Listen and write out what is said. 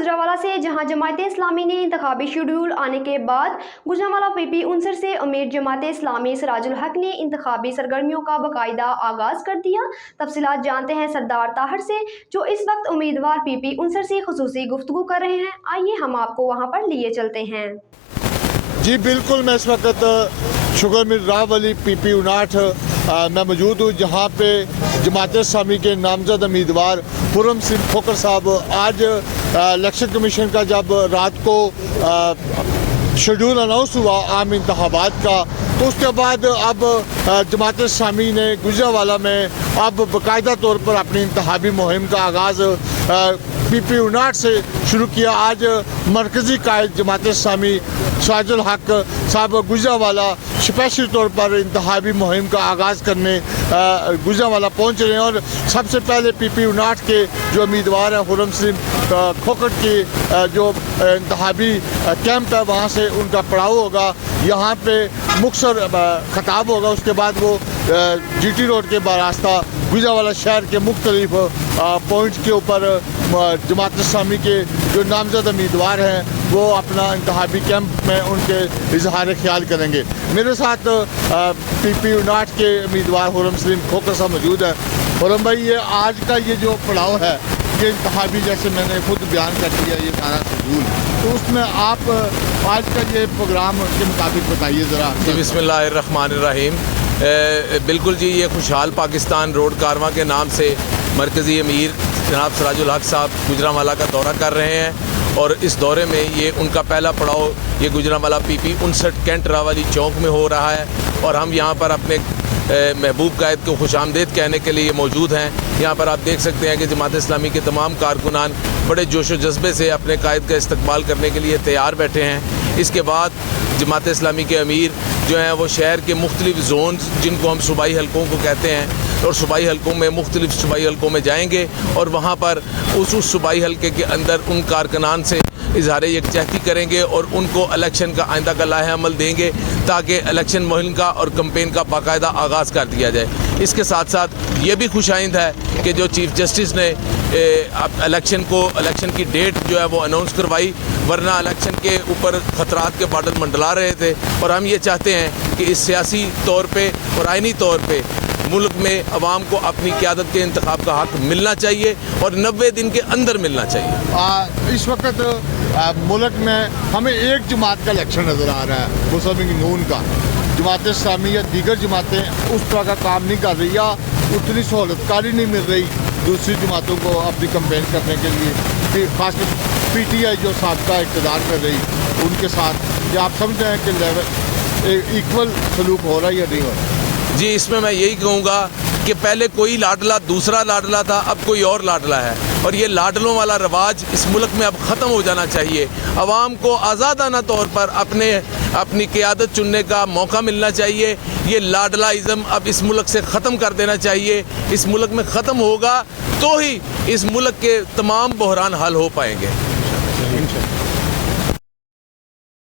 गुजरांवाला से, जहां जमात इस्लामी ने इंतखाबी शेड्यूल आने के बाद गुजरांवाला PP 59 से अमीर जमात इस्लामी सिराजुल हक ने इंतखाबी सरगर्मियों का बाकायदा आगाज कर दिया। तफसीलात जानते हैं सरदार ताहिर से, जो इस वक्त उम्मीदवार PP 59 से खुसूसी गुफ्तगू कर रहे हैं। आइए हम आपको वहां पर लिए चलते हैं। जी बिल्कुल, मैं इस वक्त शुगर मिल रावली PP 59 मैं मौजूद हूँ, जहाँ पे जमात इस्लामी के नामजद उम्मीदवार खुर्रम सिंह खोखर साहब आज इलेक्शन कमीशन का जब रात को शेड्यूल अनाउंस हुआ आम इंतखाबात का, तो उसके बाद अब जमात इस्लामी ने गुजरांवाला में अब बाकायदा तौर पर अपनी इंतखाबी मुहिम का आगाज़ PP 59 से शुरू किया। आज मरकज़ी कायद जमात इस्लामी सिराजुल हक साहब गुजरांवाला स्पेशल तौर पर इंतखाबी मुहिम का आगाज़ करने गुजरांवाला पहुँच रहे हैं और सबसे पहले PP 59 के जो उम्मीदवार हैं खुर्रम सिंह खोखर की जो इंतखाबी कैंप है वहाँ से उनका पड़ाव होगा। यहाँ पे मुख्तसर खताब होगा, उसके बाद वो GT रोड के रास्ता गुजरांवाला शहर के मुख्तलिफ पॉइंट्स के ऊपर जमात इस्लामी के जो नामजद उम्मीदवार हैं वो अपना इंतखाबी कैंप में उनके इजहार ख्याल करेंगे। मेरे साथ PP 59 के उम्मीदवार खुर्रम सिंह खोखर साहब मौजूद है। खुर्रम भाई, ये आज का ये जो पड़ाव है, ये इंतखाबी, जैसे मैंने खुद बयान कर दिया ये सारा शेड्यूल, तो उसमें आप आज का ये प्रोग्राम के मुताबिक बताइए ज़रा। बिस्मिल्लाहिर्रहमानिर्रहीम। बिल्कुल जी, ये खुशहाल पाकिस्तान रोड कारवां के नाम से मरकज़ी अमीर जनाब सिराजुल हक साहब गुजरांवाला का दौरा कर रहे हैं और इस दौरे में ये उनका पहला पड़ाव ये गुजरांवाला PP 59 कैंट रावली चौक में हो रहा है और हम यहाँ पर अपने महबूब कायद को खुशामदीद कहने के लिए मौजूद हैं। यहाँ पर आप देख सकते हैं कि जमात इस्लामी के तमाम कारकुनान बड़े जोश व जज्बे से अपने कायद का इस्तकबाल करने के लिए तैयार बैठे हैं। इसके बाद जमात इस्लामी के अमीर जो हैं वो शहर के मुख्तलिफ जोन्स, जिनको हम सूबाई हलकों को कहते हैं, और सूबाई हलकों में मुख्तलिफ सूबाई हलकों में जाएंगे और वहाँ पर उस सूबाई हलके के अंदर उन कारकुनान से इजहार यकजहती करेंगे और उनको इलेक्शन का आइंदा का लाहे अमल देंगे ताकि इलेक्शन मुहिम का और कैंपेन का बाकायदा आगाज़ कर दिया जाए। इसके साथ साथ ये भी खुशाइंद है कि जो चीफ जस्टिस ने इलेक्शन की डेट जो है वो अनाउंस करवाई, वरना इलेक्शन के ऊपर ख़तरात के बादल मंडला रहे थे और हम ये चाहते हैं कि इस सियासी तौर पर और आइनी तौर पर मुल्क में अवाम को अपनी क़यादत के इंतखाब का हक़ मिलना चाहिए और 90 दिन के अंदर मिलना चाहिए। इस वक्त मुल्क में हमें एक जमात का इलेक्शन नज़र आ रहा है, मुस्लिम नून का। जमात इस्लामी या दीगर जमातें उस तरह का काम नहीं कर रही या उतनी सहूलतकारी नहीं मिल रही दूसरी जमातों को अपनी कैंपेन करने के लिए, खासकर PTI जो साबका इक़्तिदार कर रही उनके साथ। या आप समझते हैं कि लेवल इक्वल सलूक हो रहा है या नहीं हो रहा? जी, इसमें मैं यही कहूँगा कि पहले कोई लाडला दूसरा लाडला था, अब कोई और लाडला है और ये लाडलों वाला रवाज इस मुल्क में अब ख़त्म हो जाना चाहिए। अवाम को आज़ादाना तौर पर अपनी क़यादत चुनने का मौका मिलना चाहिए। ये लाडलाइज़म अब इस मुल्क से ख़त्म कर देना चाहिए। इस मुल्क में ख़त्म होगा तो ही इस मुल्क के तमाम बहरान हल हो पाएंगे।